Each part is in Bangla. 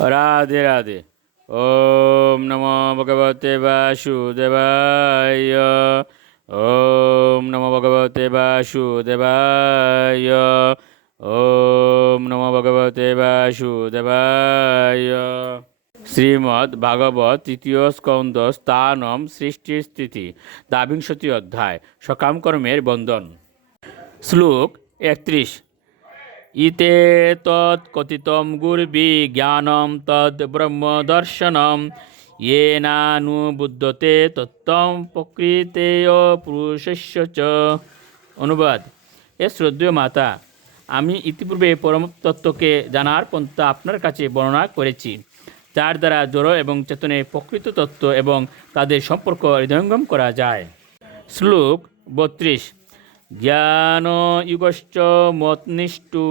राधे राधे। ओम नमो भगवते वासुदेवाय। ओम नमो भगवते वासुदेवाय। ओम नमो भगवते वासुदेवाय। শ্রীমদ্ ভাগবত তৃতীয় স্কন্দ স্থানম সৃষ্টি স্থিতি দ্বাবিংশতি অধ্যায় সকাম কর্মের বন্ধন। শ্লোক 31। ইতে তৎকথিতম গুরুবিজ্ঞানম তদ ব্রহ্মদর্শনম येनानुबुद्धते তত্ত্বম প্রকৃতেয় পুরুষস্য চ। অনুবাদ: এ শ্রদ্ধেয় মাতা, আমি ইতিপূর্বে পরম তত্ত্বকে জানার পন্থা আপনার কাছে বর্ণনা করেছি, যার দ্বারা জড় এবং চেতনের প্রকৃত তত্ত্ব এবং তাদের সম্পর্ক হৃদয়ঙ্গম করা যায়। শ্লোক 32। জ্ঞান যুগশ্চ মতনিষ্ঠু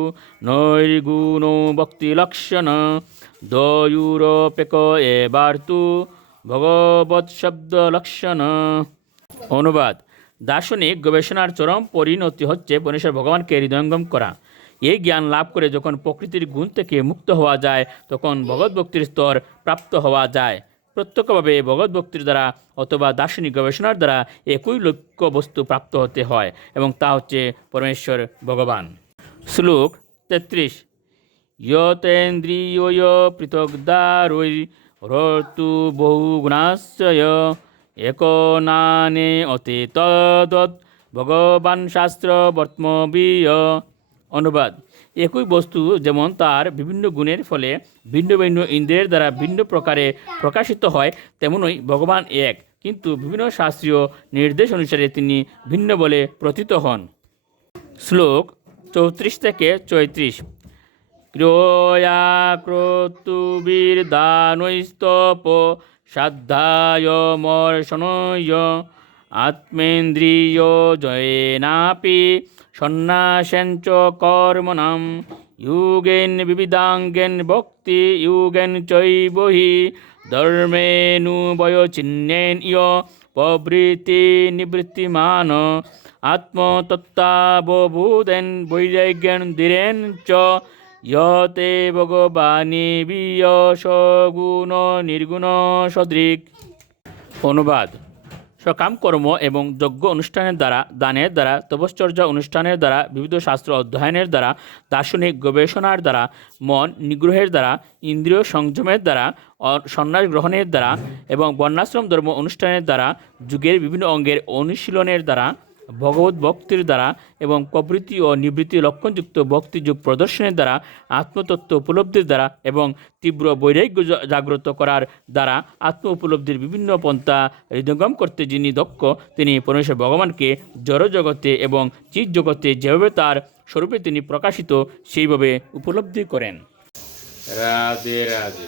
নৈর্গুণো ভক্তিলক্ষণ দ্বয়ুরপেক এবার্তু ভগবৎ শব্দ লক্ষণ। অনুবাদ: দার্শনিক গবেষণার চরম পরিণতি হচ্ছে পরমেশ্বর ভগবানকে হৃদয়ঙ্গম করা। এই জ্ঞান লাভ করে যখন প্রকৃতির গুণ থেকে মুক্ত হওয়া যায়, তখন ভগবত ভক্তির স্তর প্রাপ্ত হওয়া যায়। প্রত্যক্ষভাবে ভগবত ভক্তির দ্বারা অথবা দার্শনিক গবেষণার দ্বারা একই লক্ষ্য বস্তু প্রাপ্ত হতে হয়, এবং তা হচ্ছে পরমেশ্বর ভগবান। শ্লোক 33। ইয়তেন্দ্রিয় পৃথগ্দারৈরতু বহুগুণাশ্রয় একনানে অতে তদ্বৎ ভগবান শাস্ত্র বর্তমবীয়। অনুবাদ: একই বস্তু যেমন তার বিভিন্ন গুণের ফলে ভিন্ন ভিন্ন ইন্দ্রিয়ের দ্বারা ভিন্ন প্রকারে প্রকাশিত হয়, তেমনই ভগবান এক, কিন্তু বিভিন্ন শাস্ত্রীয় নির্দেশ অনুসারে তিনি ভিন্ন বলে প্রতীত হন। শ্লোক 34 থেকে 34। ক্রিয়া ক্রতুবীর দানৈস্তপ শ্রদ্ধায় মর্শনয় আত্মেন্দ্রিয় জয়েনাপি সন্ন্যাসেঞ্চ কর্মণাম যুগেন বিবিধাঙ্গেন ভক্তি যুগেন চৈব হি ধর্মেনুবয়চিহ্নেন ইয় প্রবৃত্তি নিবৃত্তিমান আত্মতত্ত্বাববোধেন বৈরাগ্যেন ধীরেন চ ইয়তে ভগবানি বিয়সগুণ নির্গুণ সদৃক। অনুবাদ: সকাম কর্ম এবং যজ্ঞ অনুষ্ঠানের দ্বারা, দানের দ্বারা, তপশ্চর্যা অনুষ্ঠানের দ্বারা, বিবিধ শাস্ত্র অধ্যয়নের দ্বারা, দার্শনিক গবেষণার দ্বারা, মন নিগ্রহের দ্বারা, ইন্দ্রিয় সংযমের দ্বারা, সন্ন্যাস গ্রহণের দ্বারা এবং বর্ণাশ্রম ধর্ম অনুষ্ঠানের দ্বারা, যুগের বিভিন্ন অঙ্গের অনুশীলনের দ্বারা, ভগবত ভক্তির দ্বারা এবং প্রবৃত্তি ও নিবৃত্তি লক্ষণযুক্ত ভক্তিযুগ প্রদর্শনের দ্বারা, আত্মতত্ত্ব উপলব্ধির দ্বারা এবং তীব্র বৈরাগ্য জাগ্রত করার দ্বারা আত্ম উপলব্ধির বিভিন্ন পন্থা হৃদয়ঙ্গম করতে যিনি দক্ষ, তিনি পরমেশ্বর ভগবানকে জড়জগতে এবং চিৎ জগতে যেভাবে তার স্বরূপে তিনি প্রকাশিত সেইভাবে উপলব্ধি করেন। রাধে রাধে।